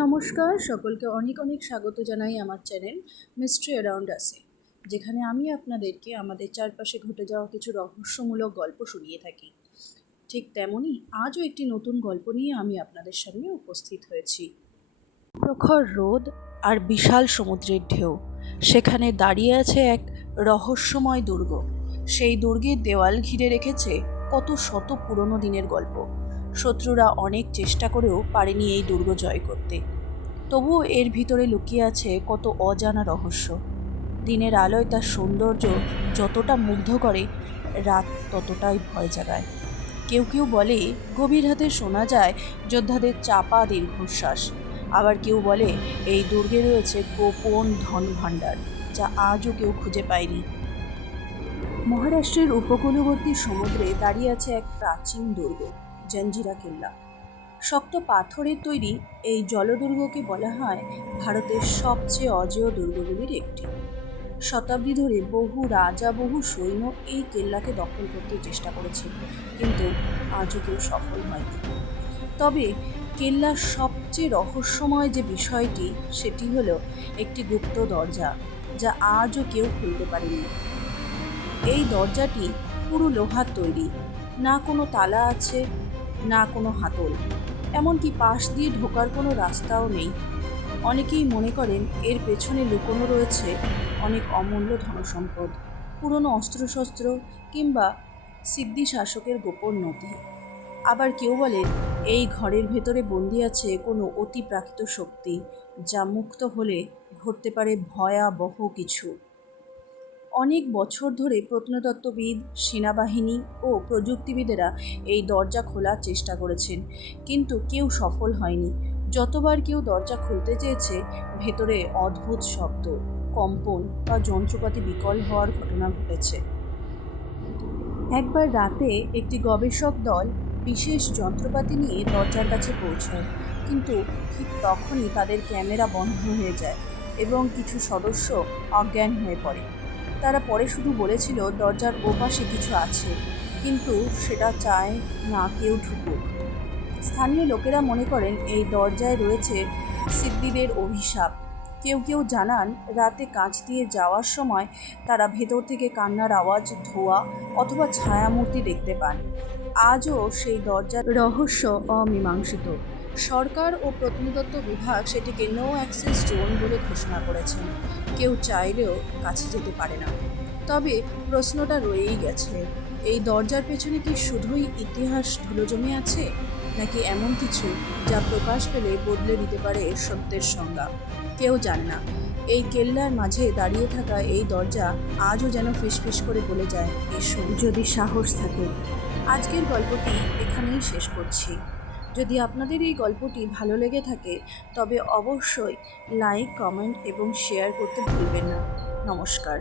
নমস্কার, সকলকে অনেক অনেক স্বাগত জানাই আমার চ্যানেল মিস্ট্রি অ্যারাউন্ড আসে, যেখানে আমি আপনাদেরকে আমাদের চারপাশে ঘটে যাওয়া কিছু রহস্যমূলক গল্প শুনিয়ে থাকি। ঠিক তেমনই আজও একটি নতুন গল্প নিয়ে আমি আপনাদের সামনে উপস্থিত হয়েছি। প্রখর রোদ আর বিশাল সমুদ্রের ঢেউ, সেখানে দাঁড়িয়ে আছে এক রহস্যময় দুর্গ। সেই দুর্গের দেওয়াল ঘিরে রেখেছে কত শত পুরনো দিনের গল্প। শত্রুরা অনেক চেষ্টা করেও পারেনি এই দুর্গ জয় করতে। তবুও এর ভিতরে লুকিয়ে আছে কত অজানা রহস্য। দিনের আলোয় তার সৌন্দর্য যতটা মুগ্ধ করে, রাত ততটাই ভয় জাগায়। কেউ কেউ বলে গভীর রাতে শোনা যায় যোদ্ধাদের চাপা দীর্ঘশ্বাস। আবার কেউ বলে এই দুর্গে রয়েছে গোপন ধন ভাণ্ডার, যা আজও কেউ খুঁজে পায়নি। মহারাষ্ট্রের উপকূলবর্তী সমুদ্রে দাঁড়িয়ে আছে এক প্রাচীন দুর্গ, জঞ্জিরা কেল্লা। শক্ত পাথরের তৈরি এই জলদুর্গকে বলা হয় ভারতের সবচেয়ে অজেয় দুর্গগুলির একটি। শতাব্দী ধরে বহু রাজা, বহু সৈন্য এই কেল্লাকে দখল করতে চেষ্টা করেছে, কিন্তু আজও কেউ সফল হয়নি। তবে কেল্লার সবচেয়ে রহস্যময় যে বিষয়টি, সেটি হলো একটি গুপ্ত দরজা, যা আজও কেউ খুলতে পারেনি। এই দরজাটি পুরো লোহার তৈরি, না কোনো তালা আছে, না কোনো হাতল, এমনকি পাশ দিয়ে ঢোকার কোনো রাস্তাও নেই। অনেকেই মনে করেন এর পেছনে লুকোনো রয়েছে অনেক অমূল্য ধনসম্পদ, পুরনো অস্ত্রশস্ত্র কিংবা সিদ্ধি শাসকের গোপন নথি। আবার কেউ বলেন এই ঘরের ভেতরে বন্দি আছে কোনো অতিপ্রাকৃত শক্তি, যা মুক্ত হলে ঘটতে পারে ভয়াবহ কিছু। অনেক বছর ধরে প্রত্নতত্ত্ববিদ, সেনাবাহিনী ও প্রযুক্তিবিদেরা এই দরজা খোলার চেষ্টা করেছেন, কিন্তু কেউ সফল হয়নি। যতবার কেউ দরজা খুলতে চেয়েছে, ভেতরে অদ্ভুত শব্দ, কম্পন বা যন্ত্রপাতি বিকল হওয়ার ঘটনা ঘটেছে। একবার রাতে একটি গবেষক দল বিশেষ যন্ত্রপাতি নিয়ে দরজার কাছে পৌঁছায়, কিন্তু ঠিক তখনই তাদের ক্যামেরা বন্ধ হয়ে যায় এবং কিছু সদস্য অজ্ঞান হয়ে পড়ে। তারা পরে শুধু বলেছিল দরজার ওপাশে কিছু আছে, কিন্তু সেটা চায় না কেউ ঢুকুক। স্থানীয় লোকেরা মনে করেন এই দরজায় রয়েছে সিদ্ধিদের অভিশাপ। কেউ কেউ জানান রাতে কাঁচ দিয়ে যাওয়ার সময় তারা ভেতর থেকে কান্নার আওয়াজ, ধোঁয়া অথবা ছায়ামূর্তি দেখতে পান। আজও সেই দরজার রহস্য অমীমাংসিত। সরকার ও প্রত্নতত্ত্ব বিভাগ সেটিকে নো অ্যাক্সেস জোন বলে ঘোষণা করেছেন। কেউ চাইলেও কাছে যেতে পারে না। তবে প্রশ্নটা রয়েই গেছে, এই দরজার পেছনে কি শুধুই ইতিহাস ধুলো জমে আছে, নাকি এমন কিছু যা প্রকাশ পেলে বদলে দিতে পারে সত্যের সংজ্ঞা? কেউ জানে না। এই কেল্লার মাঝে দাঁড়িয়ে থাকা এই দরজা আজও যেন ফিসফিস করে বলে যায়, এসো যদি সাহস থাকে। আজকের গল্পটি এখানেই শেষ করছি। যদি আপনাদের এই গল্পটি ভালো লেগে থাকে, তবে অবশ্যই লাইক, কমেন্ট এবং শেয়ার করতে ভুলবেন না। নমস্কার।